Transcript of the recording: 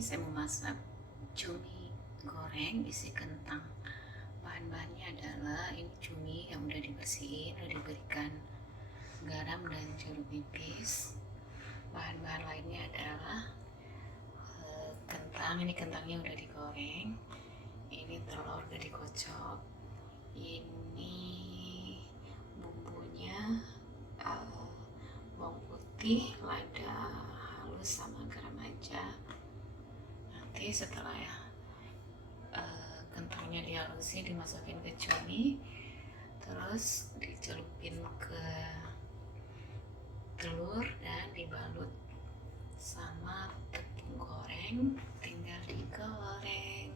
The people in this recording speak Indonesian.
saya mau masak cumi goreng isi kentang. Bahan-bahannya adalah ini cumi yang udah dibersihin, udah diberikan garam dan jeruk nipis. Bahan-bahan lainnya adalah kentang, ini kentangnya udah digoreng, ini telur udah dikocok, ini bumbunya bawang putih, lada halus sama garam aja. Nanti setelah kentangnya dihalusin, dimasukin ke cumi, terus dicelupin ke telur dan dibalut sama tepung goreng, tinggal digoreng.